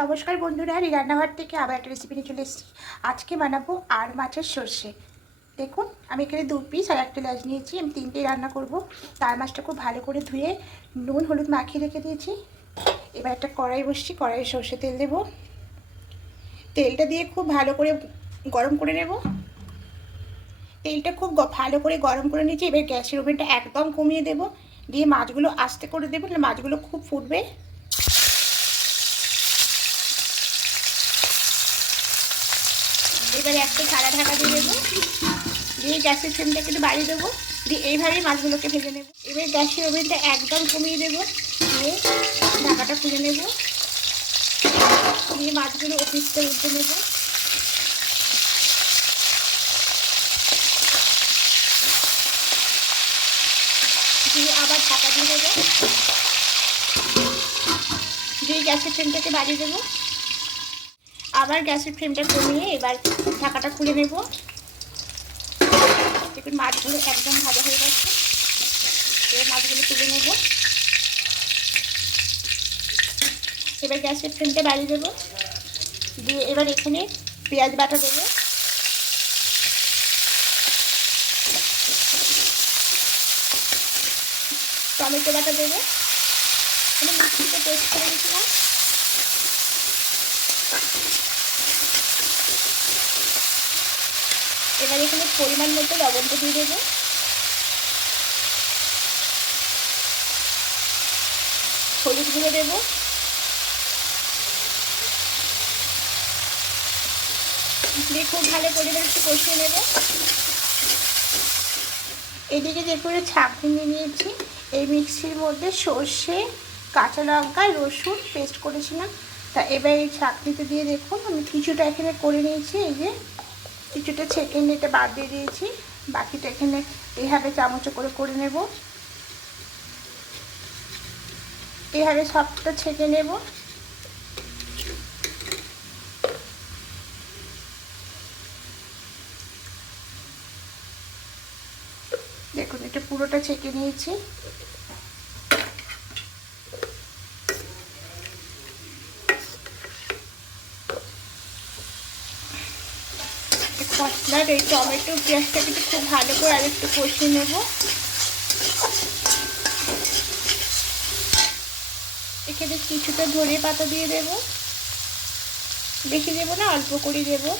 নমস্কার বন্ধুরা, এই রান্নাঘর থেকে আবার একটা রেসিপি নিয়ে চলে এসেছি। আজকে বানাবো আর মাছের সর্ষে। দেখুন, আমি এখানে দু পিস আর একটা লাজ নিয়েছি, আমি তিনটেই রান্না করব। তার মাছটা খুব ভালো করে ধুয়ে নুন, হলুদ মাখিয়ে রেখে দিয়েছি। এবার একটা কড়াই বসছি, কড়াইয়ে সর্ষে তেল দেব। তেলটা দিয়ে খুব ভালো করে গরম করে নেব। তেলটা খুব ভালো করে গরম করে নিয়েছি, এবার গ্যাসের ওভেনটা একদম কমিয়ে দেব। দিয়ে মাছগুলো আস্তে করে দেবো মাছগুলো খুব ফুটবে। এবারে একটা সারা ঢাকা দিয়ে দেবো। দিয়ে গ্যাসের ফ্লেমটাকে একটু বাড়িয়ে দেবো। দিয়ে এইভাবেই মাছগুলোকে ভেজে নেব। এবার গ্যাসের ওভেনটা একদম কমিয়ে দেবো। দিয়ে ঢাকাটা খুলে নেব। দিয়ে মাছগুলো অফিসটা উঠে নেব। দিয়ে আবার ঢাকা দিয়ে দেবো। দিয়ে গ্যাসের ফ্লেমটাকে বাড়িয়ে দেবো। আবার গ্যাসের ফ্লেমটা কমিয়ে এবার ঢাকাটা খুলে নেব। দেখুন মাছগুলো একদম ভাজা হয়ে গেছে। এবার মাছগুলো তুলে নেব। এবার গ্যাসের ফ্লেমটা বাড়িয়ে দেবো। দিয়ে এবার এখানে পেঁয়াজ বাটা দেবো। টমেটো বাটা দেবো। আমি মিক্সিতে পেস্ট করে দিয়েছিলাম এবার এখানে পরিমাণ মতো লবণটা দিয়ে দেবো। হলুদ গুঁড়ো দেবো। খুব ভালো এবার একটু কষিয়ে নেব। এদিকে করে ছাঁকনি নিয়ে নিয়েছি, এই মিক্সির মধ্যে সর্ষে, কাঁচা লঙ্কা, রসুন পেস্ট করেছিলাম। তা এবার এই ছাঁকনিতে দিয়ে দেখুন, আমি কিছুটা এখানে করে নিয়েছি, এই যে কিছুটা ছেঁকে নিতে বাদ দিয়ে দিয়েছি। বাকিটা এখানে এইভাবে চামচে করে করে নেব। এইভাবে সবটা ছেঁকে নেব। দেখুন, এটা পুরোটা ছেঁকে নিয়েছি। মশলার এই টমেটো পেঁয়াজটা কিন্তু খুব ভালো করে আর একটু কষিয়ে নেব। এখানে কিছুটা ধরে পাতা দিয়ে দেব। বেশি দেবো না, অল্প করে দেবো।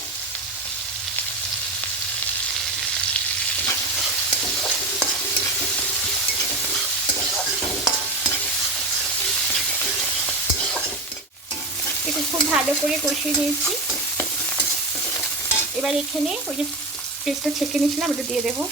খুব ভালো করে কষিয়ে নিয়েছি। এবার এখানে ওই যে পেস্টটা ছেঁকে নিয়েছিলাম, ওটা দিয়ে দেবো।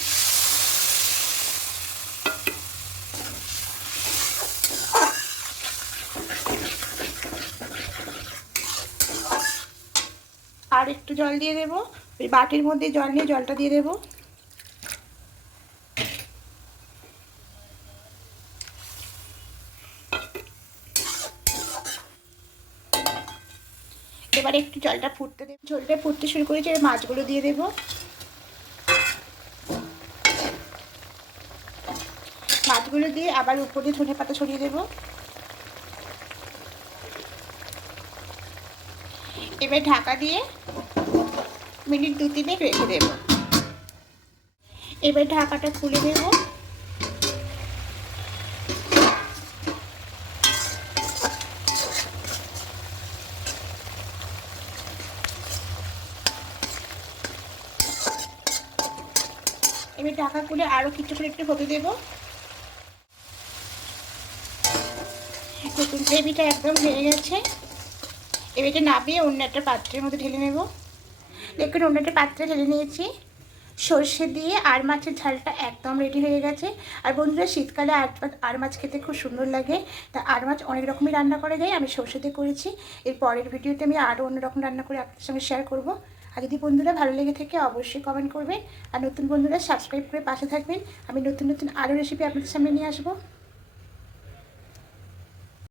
আর একটু জল দিয়ে দেবো। ওই বাটির মধ্যে জল নিয়ে জলটা দিয়ে দেবো। এবার একটু জলটা ফুটতে দেবো ঝোলটা ফুটতে শুরু করেছি, এবার মাছগুলো দিয়ে দেবো। মাছগুলো দিয়ে আবার উপরে ধনে পাতা ছড়িয়ে দেবো। এবার ঢাকা দিয়ে মিনিট দু তিনেক রেখে দেবো। এবার ঢাকাটা খুলে দেবো এবার ঢাকা খুলে আরও কিছুক্ষণ একটু হতে দেবো। দেখুন, গ্রেভিটা একদম হয়ে গেছে। এবার এটা নামিয়ে অন্য একটা পাত্রের মধ্যে ঢেলে নেব। দেখুন, অন্য একটা পাত্রে ঢেলে নিয়েছি। সর্ষে দিয়ে আর মাছের ঝালটা একদম রেডি হয়ে গেছে। আর বন্ধুরা, শীতকালে আর মাছ খেতে খুব সুন্দর লাগে। তা আর মাছ অনেক রকমই রান্না করা যায়, আমি সর্ষে দিয়ে করেছি। এর পরের ভিডিওতে আমি আরও অন্যরকম রান্না করে আপনাদের সঙ্গে শেয়ার করব। আর যদি বন্ধুরা ভালো লেগে থাকে, অবশ্যই কমেন্ট করবেন আর নতুন বন্ধুরা সাবস্ক্রাইব করে পাশে থাকবেন। আমি নতুন নতুন আরও রেসিপি আপনাদের সামনে নিয়ে আসব।